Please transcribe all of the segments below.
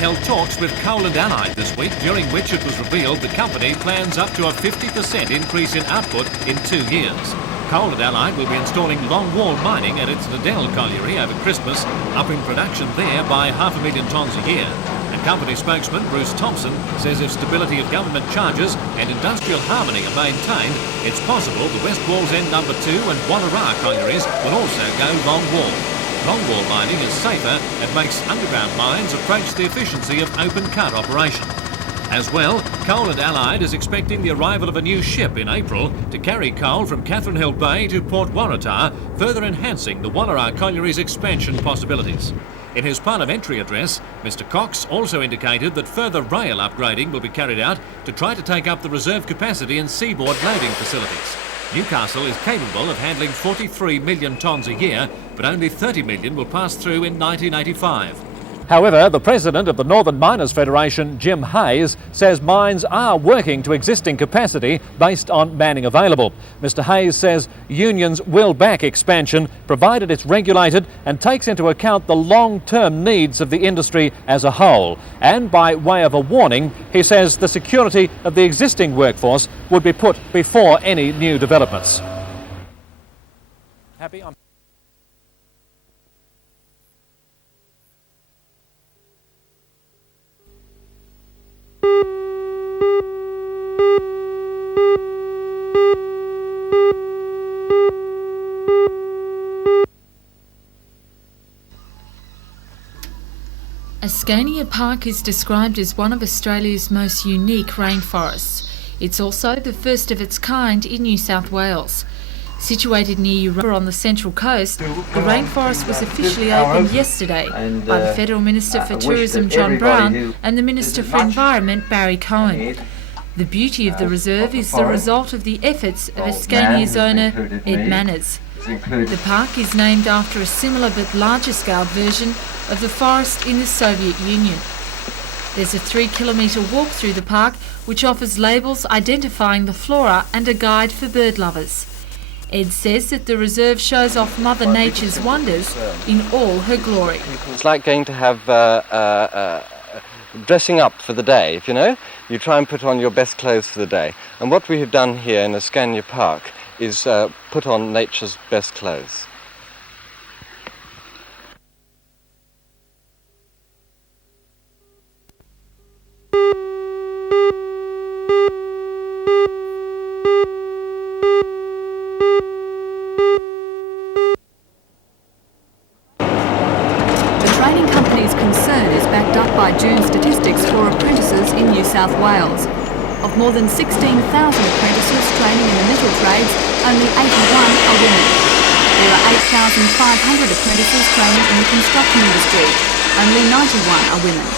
held talks with Coal and Allied this week, during which it was revealed the company plans up to a 50% increase in output in 2 years. Coal and Allied will be installing longwall mining at its Liddell colliery over Christmas, upping production there by 500,000 tonnes a year. And company spokesman Bruce Thompson says if stability of government charges and industrial harmony are maintained, it's possible the West Wallsend No. 2 and Wonneraa collieries will also go longwall. Longwall mining is safer and makes underground mines approach the efficiency of open cut operation. As well, Coal and Allied is expecting the arrival of a new ship in April to carry coal from Catherine Hill Bay to Port Waratah, further enhancing the Wonneraa colliery's expansion possibilities. In his parliamentary address, Mr Cox also indicated that further rail upgrading will be carried out to try to take up the reserve capacity in seaboard loading facilities. Newcastle is capable of handling 43 million tonnes a year, but only 30 million will pass through in 1985. However, the president of the Northern Miners Federation, Jim Hayes, says mines are working to existing capacity based on manning available. Mr Hayes says unions will back expansion provided it's regulated and takes into account the long-term needs of the industry as a whole. And by way of a warning, he says the security of the existing workforce would be put before any new developments. Happy? Ascania Park is described as one of Australia's most unique rainforests. It's also the first of its kind in New South Wales. Situated near Euroa on the Central Coast, the rainforest was officially opened yesterday by the Federal Minister for Tourism John Brown and the Minister for Environment Barry Cohen. The beauty of the reserve is the result of the efforts of Ascania's owner Ed Manners. The park is named after a similar but larger scale version of the forest in the Soviet Union. There's a 3-kilometre walk through the park which offers labels identifying the flora and a guide for bird lovers. Ed says that the reserve shows off Mother Nature's wonders in all her glory. It's like going to have dressing up for the day, if you know. You try and put on your best clothes for the day. And what we have done here in Ascania Park is put on nature's best clothes. By June statistics for apprentices in New South Wales. Of more than 16,000 apprentices training in the metal trades, only 81 are women. There are 8,500 apprentices training in the construction industry. Only 91 are women.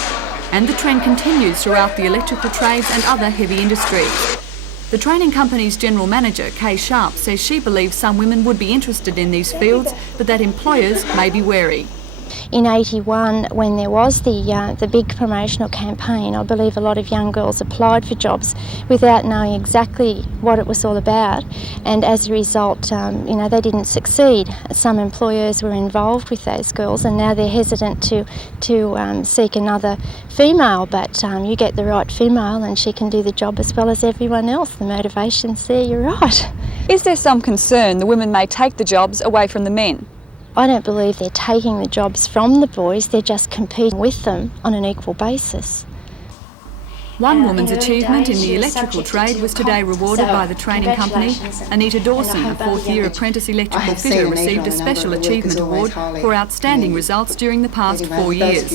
And the trend continues throughout the electrical trades and other heavy industries. The training company's general manager, Kay Sharp, says she believes some women would be interested in these fields, but that employers may be wary. In '81, when there was the big promotional campaign, I believe a lot of young girls applied for jobs without knowing exactly what it was all about, and as a result, they didn't succeed. Some employers were involved with those girls, and now they're hesitant to seek another female. But you get the right female, and she can do the job as well as everyone else. The motivation's there. You're right. Is there some concern the women may take the jobs away from the men? I don't believe they're taking the jobs from the boys, they're just competing with them on an equal basis. One woman's achievement in the electrical trade was today rewarded by the training company. Anita Dawson, a fourth-year apprentice electrical fitter, received a Special Achievement Award for outstanding results during the past 4 years.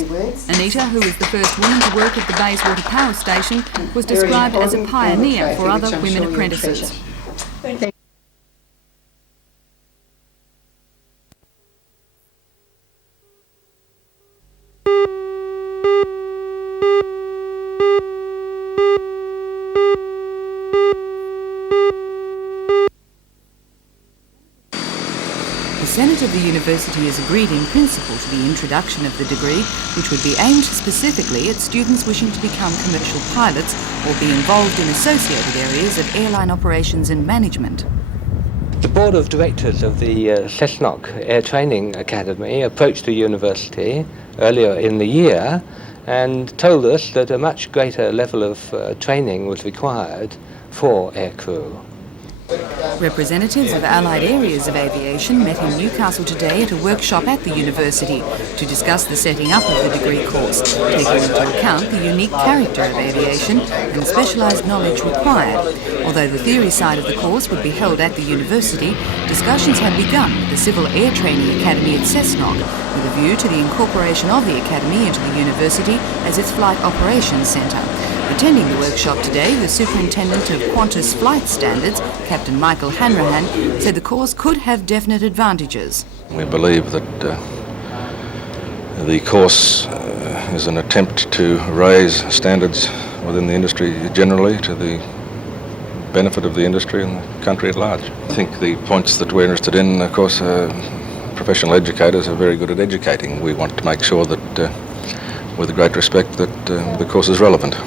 Anita, who is the first woman to work at the Bayswater Power Station, was described as a pioneer for other women apprentices. The Senate of the University has agreed in principle to the introduction of the degree, which would be aimed specifically at students wishing to become commercial pilots or be involved in associated areas of airline operations and management. The board of directors of the Cessnock Air Training Academy approached the university earlier in the year and told us that a much greater level of training was required for aircrew. Representatives of allied areas of aviation met in Newcastle today at a workshop at the university to discuss the setting up of the degree course, taking into account the unique character of aviation and specialised knowledge required. Although the theory side of the course would be held at the university, discussions have begun with the Civil Air Training Academy at Cessnock, with a view to the incorporation of the academy into the university as its flight operations centre. Attending the workshop today, the Superintendent of Qantas Flight Standards, Captain Michael Hanrahan, said the course could have definite advantages. We believe that the course is an attempt to raise standards within the industry generally to the benefit of the industry and the country at large. I think the points that we're interested in, of course, professional educators are very good at educating. We want to make sure that, with great respect, that the course is relevant.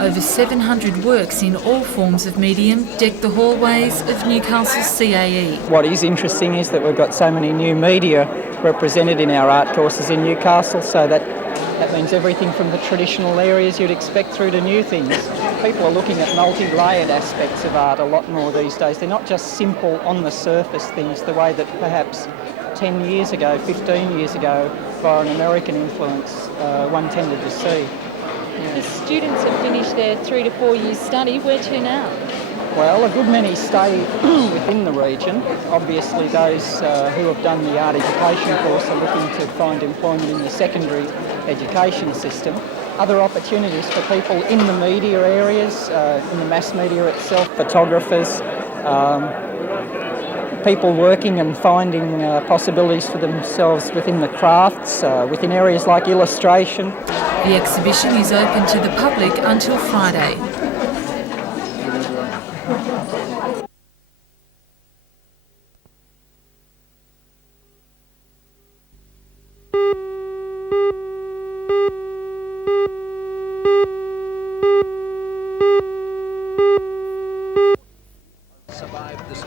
Over 700 works in all forms of medium deck the hallways of Newcastle's CAE. What is interesting is that we've got so many new media represented in our art courses in Newcastle, so that means everything from the traditional areas you'd expect through to new things. People are looking at multi-layered aspects of art a lot more these days. They're not just simple on-the-surface things the way that perhaps 10 years ago, 15 years ago, via an American influence, one tended to see. The students have finished their 3 to 4 years study. Where to now? Well, a good many stay within the region. Obviously, those who have done the art education course are looking to find employment in the secondary education system. Other opportunities for people in the media areas, in the mass media itself, photographers, people working and finding possibilities for themselves within the crafts, within areas like illustration. The exhibition is open to the public until Friday.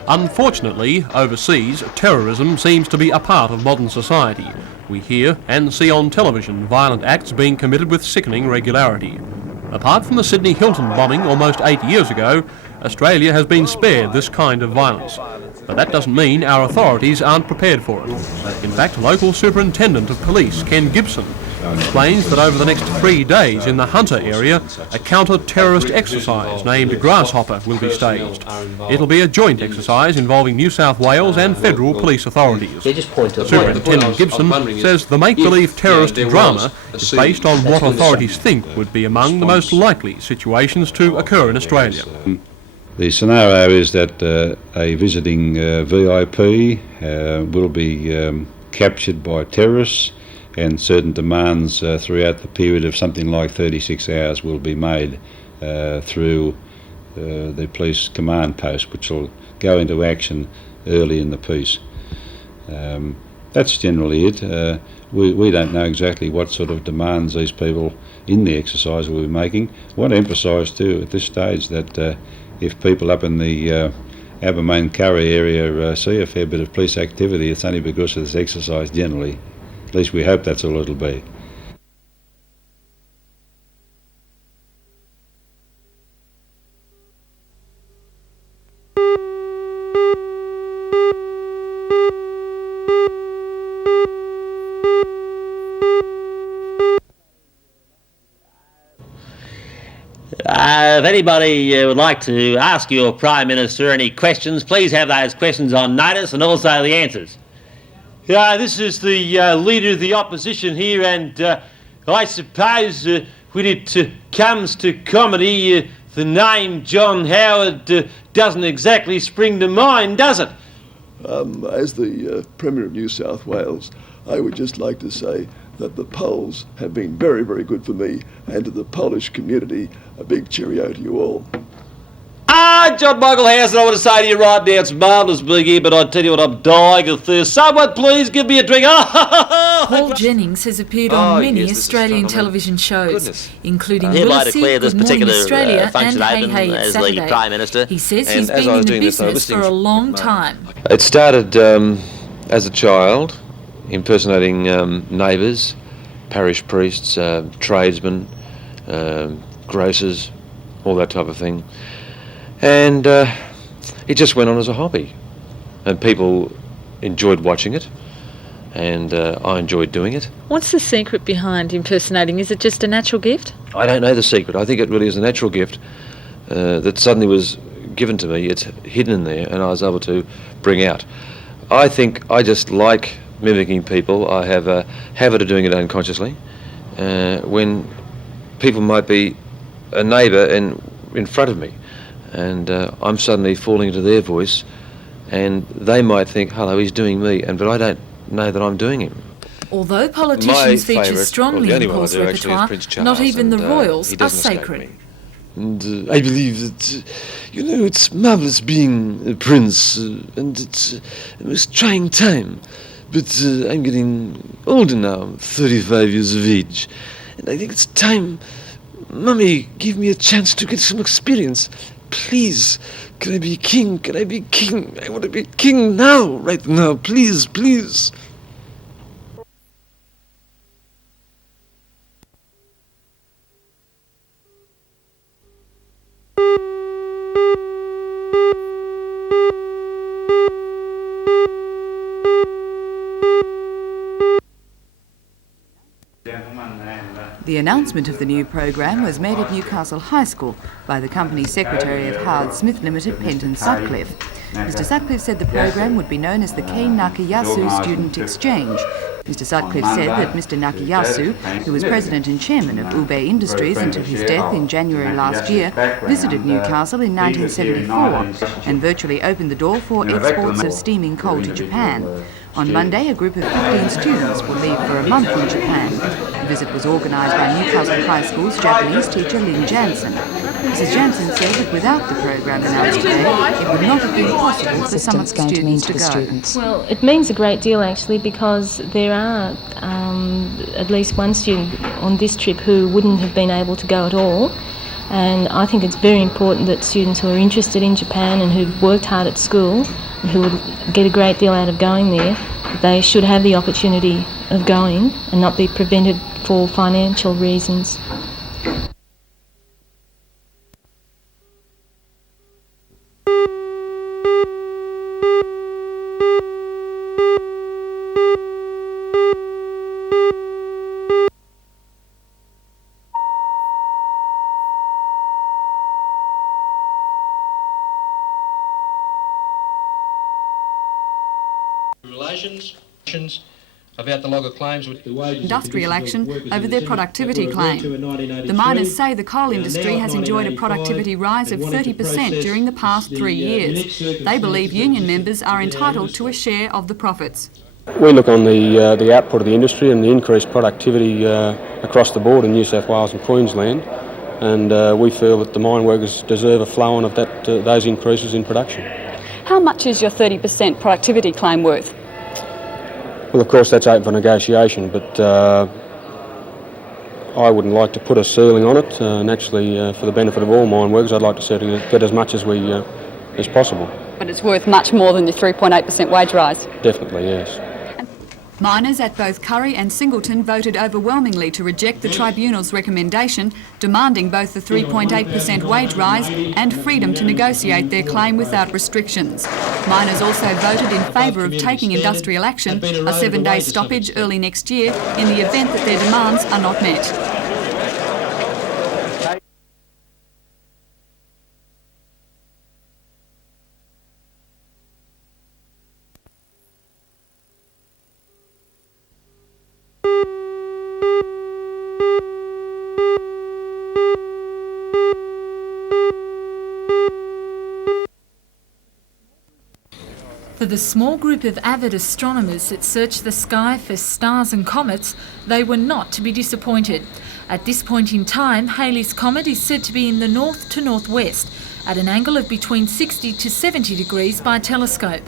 Unfortunately, overseas, terrorism seems to be a part of modern society. We hear and see on television violent acts being committed with sickening regularity. Apart from the Sydney Hilton bombing almost 8 years ago, Australia has been spared this kind of violence. But that doesn't mean our authorities aren't prepared for it. In fact, local Superintendent of Police, Ken Gibson, explains that over the next 3 days in the Hunter area, a counter-terrorist exercise named Grasshopper will be staged. It'll be a joint exercise involving New South Wales and federal police authorities. Superintendent Gibson says the make-believe terrorist drama is based on what authorities think would be among the most likely situations to occur in Australia. The scenario is that a visiting VIP will be captured by terrorists, and certain demands throughout the period of something like 36 hours will be made through the police command post, which will go into action early in the piece. That's generally it. We don't know exactly what sort of demands these people in the exercise will be making. I want to emphasise too at this stage that if people up in the Abermain-Curry area see a fair bit of police activity, it's only because of this exercise generally. At least we hope that's all it'll be. If anybody would like to ask your Prime Minister any questions, please have those questions on notice and also the answers. This is the Leader of the Opposition here, and I suppose when it comes to comedy, the name John Howard doesn't exactly spring to mind, does it? As the Premier of New South Wales, I would just like to say that the polls have been very, very good for me, and to the Polish community, a big cheerio to you all. John Michael Housen, I want to say to you right now, it's marvellous being here, but I tell you what, I'm dying of thirst. Someone please give me a drink. Paul Jennings has appeared on many Australian television shows, including Willisy, Good Morning Australia and Hey Hey It's Saturday. Prime Minister. He says he's been in the business for a long time. It started as a child, impersonating neighbours, parish priests, tradesmen, grocers, all that type of thing. And it just went on as a hobby. And people enjoyed watching it, and I enjoyed doing it. What's the secret behind impersonating? Is it just a natural gift? I don't know the secret. I think it really is a natural gift that suddenly was given to me. It's hidden in there, and I was able to bring out. I think I just like mimicking people. I have a habit of doing it unconsciously. When people might be a neighbour in front of me, and I'm suddenly falling into their voice, and they might think, hello, he's doing me, but I don't know that I'm doing him. Although politicians feature strongly in Paul's repertoire, not even the royals are sacred. And I believe that, it's marvellous being a prince, and it's a most trying time. But I'm getting older now, 35 years of age, and I think it's time Mummy give me a chance to get some experience. Please, can I be king? Can I be king? I want to be king now, right now, please, please. The announcement of the new program was made at Newcastle High School by the company secretary of Howard Smith Limited, Penton Sutcliffe. Mr Sutcliffe said the program would be known as the Keen Nakayasu Student Exchange. Mr Sutcliffe said that Mr Nakayasu, who was president and chairman of Ube Industries until his death in January last year, visited Newcastle in 1974 and virtually opened the door for exports of steaming coal to Japan. On Monday, a group of 15 students will leave for a month in Japan. The visit was organised by Newcastle High School's Japanese teacher Lynn Jansen. Mrs Jansen said that without the program announced today, it would not have been possible for some of the students to go. Well, it means a great deal actually, because there are at least one student on this trip who wouldn't have been able to go at all. And I think it's very important that students who are interested in Japan and who've worked hard at school, who would get a great deal out of going there, they should have the opportunity of going and not be prevented for financial reasons. About the logger claims with the wages industrial action over their productivity claim. The miners say the coal industry has enjoyed a productivity rise of 30% during the past 3 years. They believe union members are entitled to a share of the profits. We look on the output of the industry and the increased productivity across the board in New South Wales and Queensland, and we feel that the mine workers deserve a flow-on of those increases in production. How much is your 30% productivity claim worth? Well, of course, that's open for negotiation, but I wouldn't like to put a ceiling on it. Naturally, for the benefit of all mine workers, I'd like to certainly get as much as possible. But it's worth much more than your 3.8% wage rise? Definitely, yes. Miners at both Curry and Singleton voted overwhelmingly to reject the tribunal's recommendation, demanding both the 3.8% wage rise and freedom to negotiate their claim without restrictions. Miners also voted in favour of taking industrial action, a 7-day stoppage early next year, in the event that their demands are not met. For the small group of avid astronomers that search the sky for stars and comets, they were not to be disappointed. At this point in time, Halley's Comet is said to be in the north to northwest, at an angle of between 60 to 70 degrees by telescope.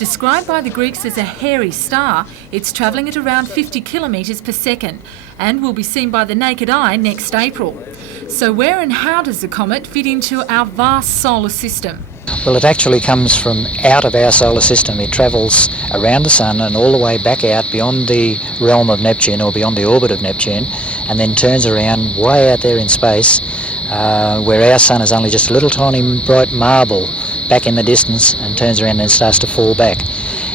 Described by the Greeks as a hairy star, it's travelling at around 50 kilometres per second and will be seen by the naked eye next April. So where and how does the comet fit into our vast solar system? Well, it actually comes from out of our solar system. It travels around the Sun and all the way back out beyond the realm of Neptune, or beyond the orbit of Neptune, and then turns around way out there in space, where our Sun is only just a little tiny bright marble back in the distance, and turns around and starts to fall back.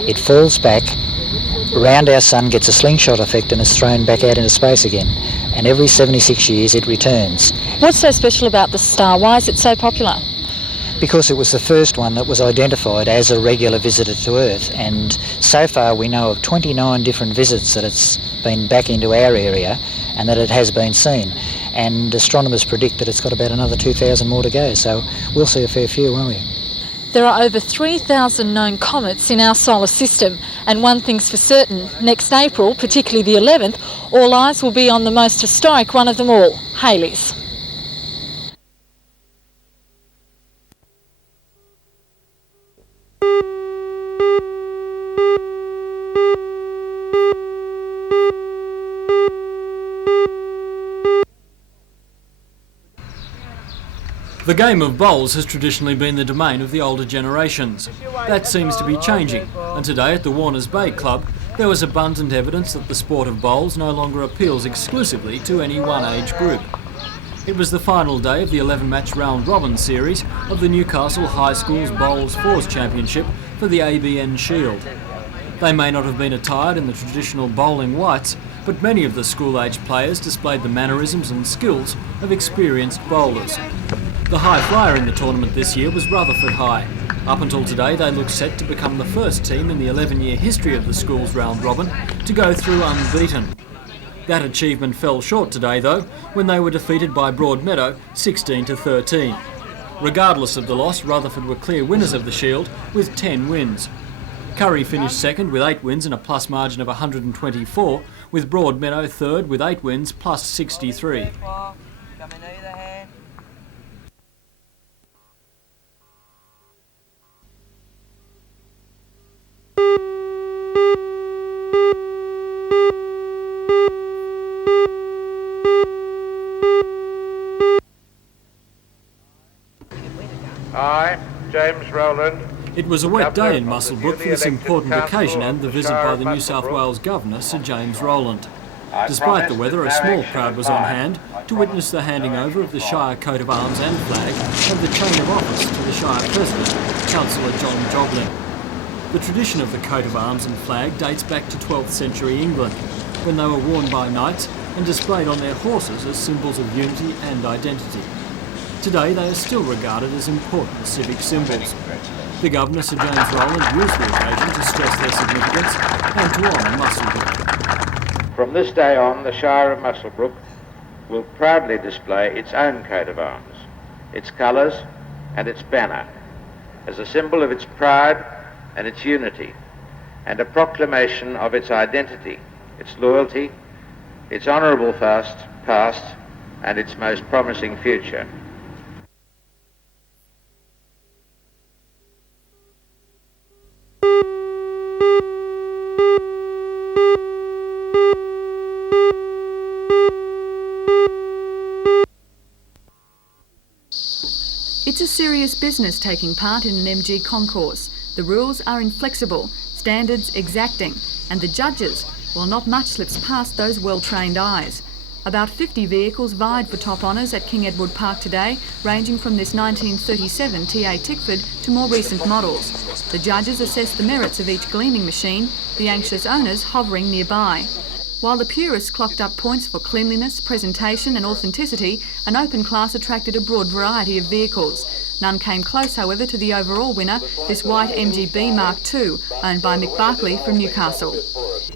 It falls back around our Sun, gets a slingshot effect, and is thrown back out into space again. And every 76 years it returns. What's so special about the star? Why is it so popular? Because it was the first one that was identified as a regular visitor to Earth, and so far we know of 29 different visits that it's been back into our area and that it has been seen. And astronomers predict that it's got about another 2,000 more to go, so we'll see a fair few, won't we? There are over 3,000 known comets in our solar system, and one thing's for certain, next April, particularly the 11th, all eyes will be on the most historic one of them all, Halley's. The game of bowls has traditionally been the domain of the older generations. That seems to be changing, and today at the Warners Bay Club there was abundant evidence that the sport of bowls no longer appeals exclusively to any one age group. It was the final day of the 11-match round-robin series of the Newcastle High School's Bowls Fours Championship for the ABN Shield. They may not have been attired in the traditional bowling whites, but many of the school-aged players displayed the mannerisms and skills of experienced bowlers. The high flyer in the tournament this year was Rutherford High. Up until today, they look set to become the first team in the 11-year history of the school's round-robin to go through unbeaten. That achievement fell short today, though, when they were defeated by Broadmeadow 16-13. Regardless of the loss, Rutherford were clear winners of the Shield with 10 wins. Curry finished second with 8 wins and a plus margin of 124, with Broadmeadow third with 8 wins plus 63. I, James Rowland. It was a wet day in Muswellbrook for this important occasion and the visit by the New South Wales Governor, Sir James Rowland. Despite the weather, a small crowd was on hand to witness the handing over of the Shire coat of arms and flag and the chain of office to the Shire President, Councillor John Joblin. The tradition of the coat of arms and flag dates back to 12th century England, when they were worn by knights and displayed on their horses as symbols of unity and identity. Today they are still regarded as important civic symbols. The Governor, Sir James Rowland, used the occasion to stress their significance and to honour Muswellbrook. From this day on, the Shire of Muswellbrook will proudly display its own coat of arms, its colours and its banner, as a symbol of its pride and its unity, and a proclamation of its identity, its loyalty, its honourable past, and its most promising future. It's a serious business taking part in an MG concourse. The rules are inflexible, standards exacting, and the judges, well, not much slips past those well-trained eyes. About 50 vehicles vied for top honours at King Edward Park today, ranging from this 1937 TA Tickford to more recent models. The judges assess the merits of each gleaming machine, the anxious owners hovering nearby. While the purists clocked up points for cleanliness, presentation and authenticity, an open class attracted a broad variety of vehicles. None came close, however, to the overall winner, this white MGB Mark II, owned by Mick Barkley from Newcastle.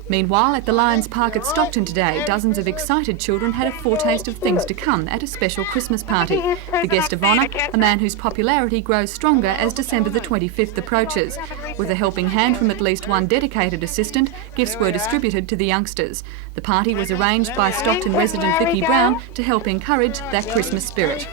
Meanwhile, at the Lions Park at Stockton today, dozens of excited children had a foretaste of things to come at a special Christmas party. The guest of honour, a man whose popularity grows stronger as December the 25th approaches. With a helping hand from at least one dedicated assistant, gifts were distributed to the youngsters. The party was arranged by Stockton resident Vicky Brown to help encourage that Christmas spirit.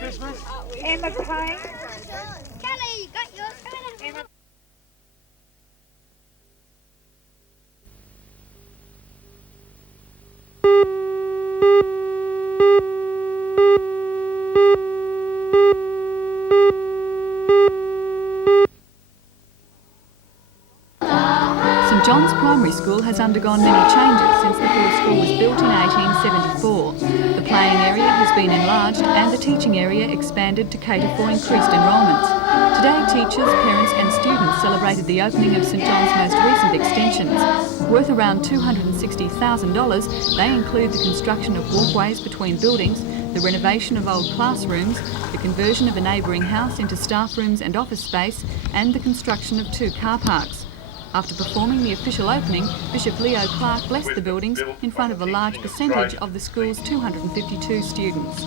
St John's Primary School has undergone many changes since the full school was built in 1874. The playing area has been enlarged and the teaching area expanded to cater for increased enrolments. Today, teachers, parents and students celebrated the opening of St John's most recent extensions. Worth around $260,000, they include the construction of walkways between buildings, the renovation of old classrooms, the conversion of a neighbouring house into staff rooms and office space, and the construction of 2 car parks. After performing the official opening, Bishop Leo Clark blessed the buildings in front of a large percentage of the school's 252 students.